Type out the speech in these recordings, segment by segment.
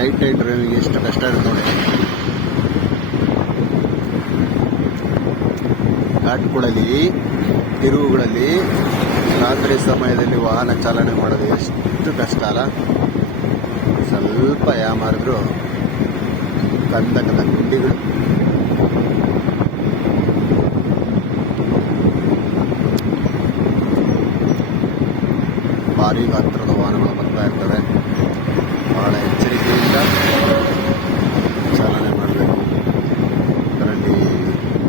Night driving ಎಷ್ಟು ಕಷ್ಟ ಇರುತ್ತೆ ನೋಡಿ. ಘಾಟ್ಗಳಲ್ಲಿ, ತಿರುವುಗಳಲ್ಲಿ ರಾತ್ರಿ ಸಮಯದಲ್ಲಿ ವಾಹನ ಚಾಲನೆ ಮಾಡೋದು ಎಷ್ಟು ಕಷ್ಟ ಅಲ್ಲ. ಸ್ವಲ್ಪ ಯಾಮಾರಿದ್ರು ಕಂದಕದ ಗುಂಡಿಗಳು. ಭಾರಿ ಗಾತ್ರದ ವಾಹನಗಳು ಬರ್ತಾ ಇರ್ತವೆ. ಬಹಳ ಎಚ್ಚರಿಕೆಯಿಂದ ಚಾಲನೆ ಮಾಡಬೇಕು. ಅದರಲ್ಲಿ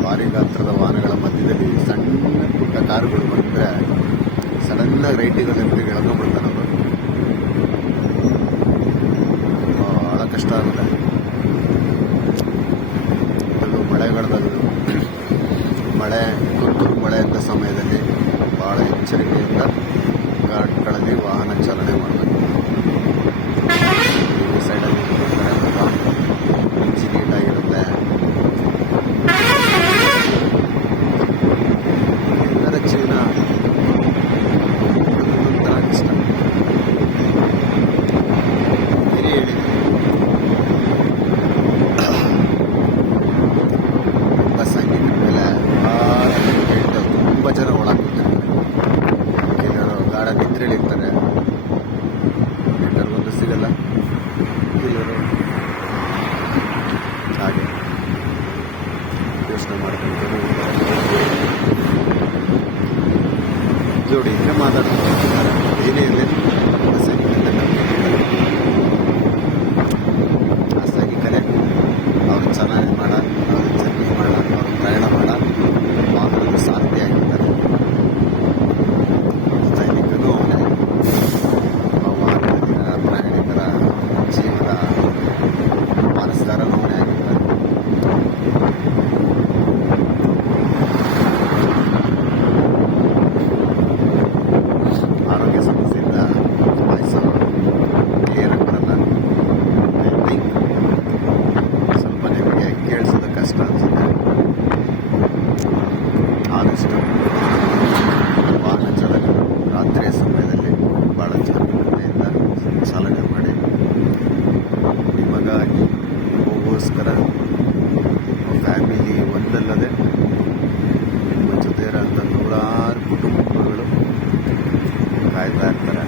ಭಾರಿ ಗಾತ್ರದ ವಾಹನಗಳ ಮಧ್ಯದಲ್ಲಿ ಸಣ್ಣ ಪುಟ್ಟ ಕಾರುಗಳು ಬಂದರೆ ಸಡನ್ನಾಗಿ ರೈಟಿಗೆ ಲೆಫ್ಟಿಗೆ ಎಳ್ಕೊಂಡ್ಬಿಡ್ತಾರೆ ಅವರು. ಭಾಳ ಕಷ್ಟ ಆಗುತ್ತೆ. ಅದು ಮಳೆಗಾಲದಲ್ಲಿ ತುಂತುರು ಮಳೆ ಅಂತ ಸಮಯದಲ್ಲಿ ಭಾಳ ಎಚ್ಚರಿಕೆಯಿಂದ ಘಾಟ್ಗಳಲ್ಲಿ ವಾಹನ ಚಾಲನೆ ಮಾಡಬೇಕು. ಈ ಸೈಡಲ್ಲಿ ಇಂಚಿ ನೀಟಾಗಿರುತ್ತೆ. ಎಲ್ಲರ ಜೀವನ ಒಂಥರ ಇಷ್ಟ. ಹೇಳಿ ಬಸ್ ಹಂಗಿದ ಮೇಲೆ ತುಂಬ ಜನ ಒಳಗಾಗ್ತಿರ್ತಾರೆ. ಕೆಲವರು ಗಾಢ ನಿದ್ರೆಲಿರ್ತಾರೆ, ಎಲ್ಲರಿಗೊಂದು ಸಿಗಲ್ಲ. ಕೆಲವರು ಹಾಗೆ ಯೋಚನೆ ಮಾಡ್ಕೊಂಡು ಜೋಡಿ ಇದ್ರೆ ಮಾತಾಡ್ತಾರೆ. ಏನೇ ಇರಲಿ ಅಷ್ಟಾಗಿ ಕರೆ ಅವ್ರು ಚೆನ್ನಾಗಿ ಮಾಡ, ಅವ್ರು ಜರ್ನಿ ಮಾಡ, ಅವ್ರು ಪ್ರಯಾಣ ಮಾಡ ವಾಹನದ ಸಾರಥಿಯಾಗಿರ್ತಾರೆ. ಸೈನಿಕನು ಅವನೇ, ವಾಹನದಲ್ಲಿನ ಪ್ರಯಾಣಿಕರ ಜೀವದ ಮಾನಸ್ಕಾರನೂ ಅವನೇ ಆಗಿರ್ತಾರೆ. ಆರೋಗ್ಯ ಸಮಸ್ಯೆಯಿಂದ ವಾಯ್ಸು ಕ್ಲಿಯರಾಗಿ ಬರಲ್ಲ. ಐ ಥಿಂಕ್ ಸ್ವಲ್ಪ ನಿಮಗೆ ಕೇಳಿಸೋದು ಕಷ್ಟ ಅನಿಸುತ್ತೆ. ಆದಷ್ಟು ವಾಹನ ಚಾಲಕರು ರಾತ್ರಿಯ ಸಮಯದಲ್ಲಿ ಭಾಳ ಜಾಗರೂಕತೆಯಿಂದ ಚಾಲನೆ ಮಾಡಿ. ನಿಮಗಾಗಿ, ನಿಮಗೋಸ್ಕರ, ನಿಮ್ಮ ಫ್ಯಾಮಿಲಿ ಒಂದಲ್ಲದೆ ನಿಮ್ಮ ಜೊತೆ ಇರೋಂಥ ನೂರಾರು ಕುಟುಂಬಗಳು ಕಾಯ್ತಾ ಇರ್ತಾರೆ.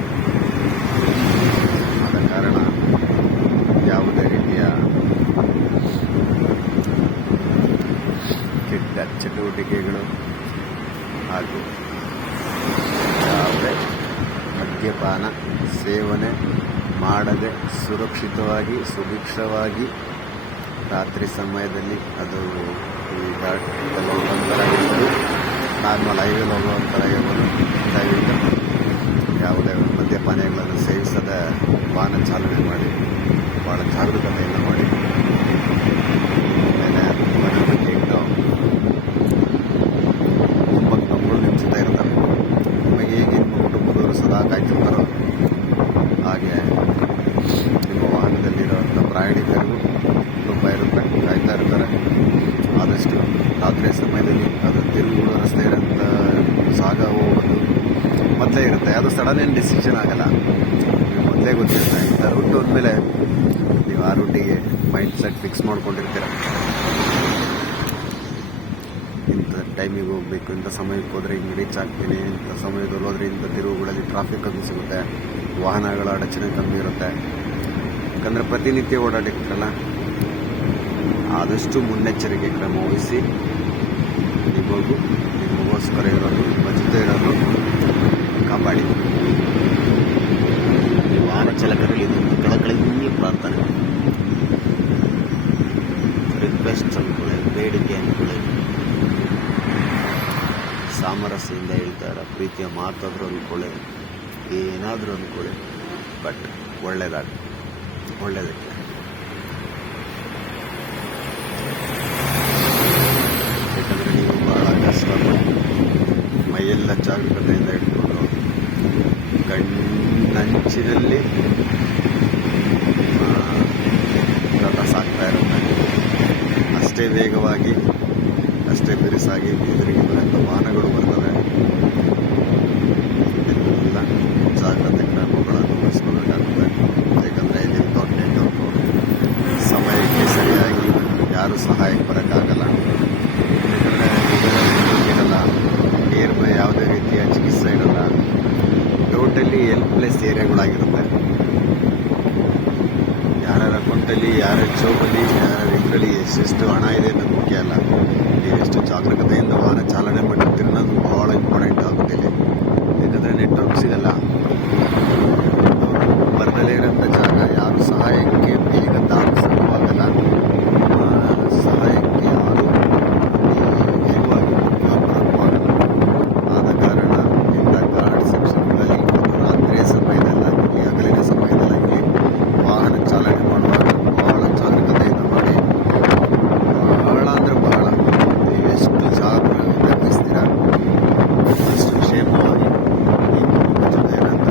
ಆದ ಕಾರಣ ಯಾವುದೇ ರೀತಿಯ ಕೆಟ್ಟ ಚಟುವಟಿಕೆಗಳು ಹಾಗೂ ಯಾವುದೇ ಮದ್ಯಪಾನ ಸೇವನೆ ಮಾಡದೆ ಸುರಕ್ಷಿತವಾಗಿ, ಸುಭಿಕ್ಷವಾಗಿ ರಾತ್ರಿ ಸಮಯದಲ್ಲಿ, ಅದು ಈ ಘಾಟಲ್ಲಿ ಹೋಗುವಂಥರ ಇರ್ಬೋದು, ನಾರ್ಮಲ್ ಹೈವೇಲಿ ಹೋಗುವಂಥರ ಇರ್ಬೋದು, ದಯವಿಟ್ಟು ಯಾವುದೇ ಮದ್ಯಪಾನಗಳನ್ನು ಸೇವಿಸದೆ ವಾಹನ ಚಾಲನೆ ಮಾಡಿ. ಭಾಳ ಜಾಗರೂಕತೆಯಿಂದ ಮಾಡಿ. ಆಮೇಲೆ ಮನೆ ಇಟ್ಟು ಮಕ್ಕಳು ನಿಮ್ಮ ಜೊತೆ ಇರ್ತಾರೆ. ನಿಮಗೆ ಹೇಗೆ ನಿಮ್ಮ ಕುಟುಂಬದವರು ಸದಾ ಕಾಯ್ತಿರ್ತಾರೋ ಹಾಗೆ ನಿಮ್ಮ ವಾಹನದಲ್ಲಿರುವಂಥ ಪ್ರಯಾಣಿಕರಿಗೂ ತುಂಬ ಇರುತ್ತೆ, ಕಾಯ್ತಾ ಇರ್ತಾರೆ. ಆದಷ್ಟು ರಾತ್ರಿಯ ಸಮಯದಲ್ಲಿ ಅದು ತಿರುಗುಗಳು ರಸ್ತೆ ಇರೋಂಥ ಜಾಗ ಹೋಗೋದು ಮೊದಲೇ ಇರುತ್ತೆ. ಅದು ಸಡನ್ ಏನು ಡಿಸಿಷನ್ ಆಗಲ್ಲ. ನೀವು ಮೊದಲೇ ಗೊತ್ತಿರುತ್ತೆ ಇಂಥ ರೂಟ್ ಹೋದ್ಮೇಲೆ ನೀವು ಆ ರೂಟಿಗೆ ಮೈಂಡ್ ಸೆಟ್ ಫಿಕ್ಸ್ ಮಾಡ್ಕೊಂಡಿರ್ತೀರ. ಇಂಥ ಟೈಮಿಗೆ ಹೋಗಬೇಕು, ಇಂಥ ಸಮಯಕ್ಕೆ ಹೋದರೆ ಹಿಂಗೆ ರೀಚ್ ಆಗ್ತೀನಿ, ಇಂಥ ಸಮಯದಲ್ಲಿ ಹೋದರೆ ಇಂಥ ತಿರುವುಗಳಲ್ಲಿ ಟ್ರಾಫಿಕ್ ಕಮ್ಮಿ ಸಿಗುತ್ತೆ, ವಾಹನಗಳ ಅಡಚಣೆ ಕಮ್ಮಿ ಇರುತ್ತೆ. ಯಾಕಂದರೆ ಪ್ರತಿನಿತ್ಯ ಓಡಾಡಿರ್ತೀರಲ್ಲ. ಆದಷ್ಟು ಮುನ್ನೆಚ್ಚರಿಕೆ ಕ್ರಮ ವಹಿಸಿ ನಿಮಗೋಸ್ಕರ ಇರೋದು, ನಿಮ್ಮ ಜೊತೆ ಇರೋದು ಕಾಪಾಡಿ. ವಾಹನ ಚಾಲಕರಲ್ಲಿ ಇದೊಂದು ಕಳಕಳಿಯ ಪ್ರಾರ್ಥನೆ, ರಿಕ್ವೆಸ್ಟ್ ಅಂದ್ಕೊಳ್ಳಿ, ಬೇಡಿಕೆ ಅಂದ್ಕೊಳ್ಳಿ, ಸಾಮರಸ್ಯದಿಂದ ಹೇಳ್ತಾರ, ಪ್ರೀತಿಯ ಮಾತಾದರೂ ಅಂದ್ಕೊಳ್ಳಿ, ಏನಾದರೂ ಅಂದ್ಕೊಳ್ಳಿ, ಬಟ್ ಒಳ್ಳೆಯದಕ್ಕೆ. ಯಾಕಂದರೆ ನೀವು ಭಾಳ ಕಷ್ಟಪಟ್ಟು ಮೈಯೆಲ್ಲ ಜಾಗರೂಕತೆಯಿಂದ ಇಟ್ಕೊಂಡು ಕಣ್ಣಂಚಿನಲ್ಲಿ ರಥ ಸಾಗ್ತಾ ಇರುತ್ತೆ. ಅಷ್ಟೇ ವೇಗವಾಗಿ, ಅಷ್ಟೇ ಬಿರುಸಾಗಿ ಎದುರಿಗೆ ಬರುವಂಥ ವಾಹನಗಳು ಬರ್ತವೆ. ಎಲ್ಲ ಜಾಗ್ರತೆ ಕ್ರಮಗಳನ್ನು ವಹಿಸ್ಕೊಳ್ಬೇಕಾಗುತ್ತೆ. ಯಾಕಂದರೆ ಇಲ್ಲಿ ದೊಡ್ಡ ನೆಟ್ವರ್ಕು ಆಗಿರುತ್ತೆ. ಯಾರ್ಯಾರ ಅಕೌಂಟಲ್ಲಿ, ಯಾರ್ಯಾರ ಜೋಬಲ್ಲಿ, ಯಾರ್ಯಾರ ಇದರಲ್ಲಿ ಎಷ್ಟೆಷ್ಟು ಹಣ ಇದೆ ಅನ್ನೋದು ಮುಖ್ಯ ಅಲ್ಲ. ನೀವು ಎಷ್ಟು ಜಾಗರೂಕತೆಯಿಂದ ವಾಹನ ಚಾಲನೆ ಮಾಡಿರ್ತೀರ ಅನ್ನೋದು ಭಾಳ ಇಂಪಾರ್ಟೆಂಟ್ ಆಗುತ್ತೆ ಇಲ್ಲಿ. ಯಾಕಂದರೆ ನೆಟ್ವರ್ಕ್ ಸಿಗಲ್ಲ, ಬರದಲ್ಲೇ ಇರೋಂಥ ಜಾಗ, ಯಾರು ಸಹಾಯಕ್ಕೆ ಬೇಗ ಧಾವಿಸೋವಾಗಲ್ಲ. ಸಹಾಯಕ್ಕೆ ಯಾರು ವೇಗವಾಗಿ ಬರೋಕ್ಕಾಗಲ್ಲ. ಆದ ಕಾರಣ ಇಂಥ ಘಾಟ್ ಸೆಕ್ಷನ್ಗಳಲ್ಲಿ ರಾತ್ರಿಯ ಸಮಯದಲ್ಲಾಗಲಿ ಹಗಲಿನ ಸಮಯದಲ್ಲಾಗಲಿ ವಾಹನ ಚಾಲನೆ ಮಾಡುವಾಗ ಬಹಳ ಜಾಗರೂಕತೆಯಿಂದ ಮಾಡಿ. ಬಹಳ ಅಂದರೆ ಬಹಳ ನೀವು ಎಷ್ಟು ಜಾಗರೂಕತೆ ವಹಿಸ್ತೀರ ಅಷ್ಟು ಕ್ಷೇಮವಾಗಿ ಈ ಕುಟುಂಬದ ಜೊತೆ ಇರೋಂಥ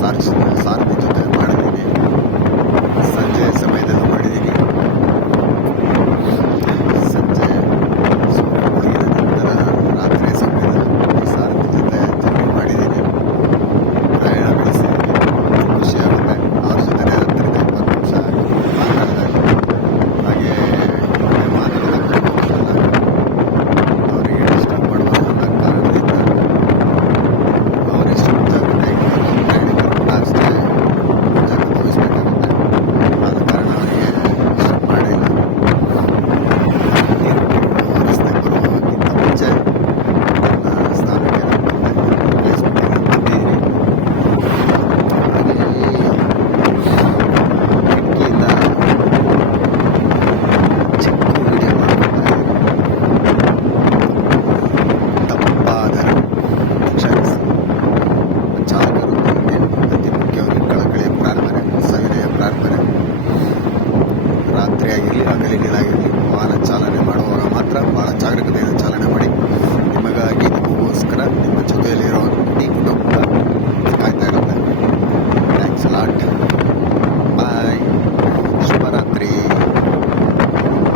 ಸಾರಥಿ ಜೊತೆ ಮಾಡಿದ್ದೀನಿ. ಸಂಜೆ ಸಮಯದಲ್ಲೂ ಮಾಡಿದ್ದೀನಿ. ಸಂಜೆ ಮುಗಿದ ನಂತರ ರಾತ್ರಿ ಸಮಯದಲ್ಲಿ ಸಾರಥಿ ಜೊತೆ ಜರ್ನಿ ಮಾಡಿದ್ದೀನಿ, ಪ್ರಯಾಣ ಬೆಳೆಸಿದ್ದೀನಿ. ಖುಷಿಯಾಗುತ್ತೆ. ಅವ್ರ ಜೊತೆ 10-20 ನಿಮಿಷ ಮಾತಾಡಿದಾಗ ಹಾಗೆ ಮಾತಾಡೋದಕ್ಕೆ ಅವರಿಗೆ ಡಿಸ್ಟರ್ಬ್ ಮಾಡುವ ಕಾರಣದಿಂದ ಅವರೆಷ್ಟು ಜಾಗೃತಿ ಅಷ್ಟೇ ಜಾಗೃತಿ ವಹಿಸಬೇಕಾಗುತ್ತೆ. ಆದ ಕಾರಣ ಅವರಿಗೆ ಡಿಸ್ಟರ್ಬ್ ಮಾಡಿಲ್ಲ. ರಸ್ತೆ ಬರುವುದಕ್ಕಿಂತ ಮುಂಚೆ ನನ್ನ ಸ್ಥಾನಕ್ಕೆ ಪ್ಲೇಸ್ಮೆಂಟ್ ಬಂದಿದ್ದೀನಿ. ಹಾಗೆ ಕಿಟಕಿಯಿಂದ ಚಿಕ್ಕ ವಿಡಿಯೋ ಮಾಡ್ಕೊತಾ ಇದ್ದೀನಿ. ತಪ್ಪಾದರೆ ಕ್ಷಮಿಸಿ. ಚಾಲಕರು ಅತಿ ಮುಖ್ಯವಾಗಿ ಕಳಕಳಿಯ ಪ್ರಾರ್ಥನೆ, ಸವಿನಯ ಪ್ರಾರ್ಥನೆ. ರಾತ್ರಿಯಾಗಿರಲಿ ಹಗಲಿನಲ್ಲಾಗಿರಲಿ ವಾಹನ ಚಾಲನೆ ಮಾಡುವಾಗ ಮಾತ್ರ ಭಾಳ ಜಾಗರೂಕತೆಯಿಂದ ಚಾಲನೆ ಮಾಡಿ.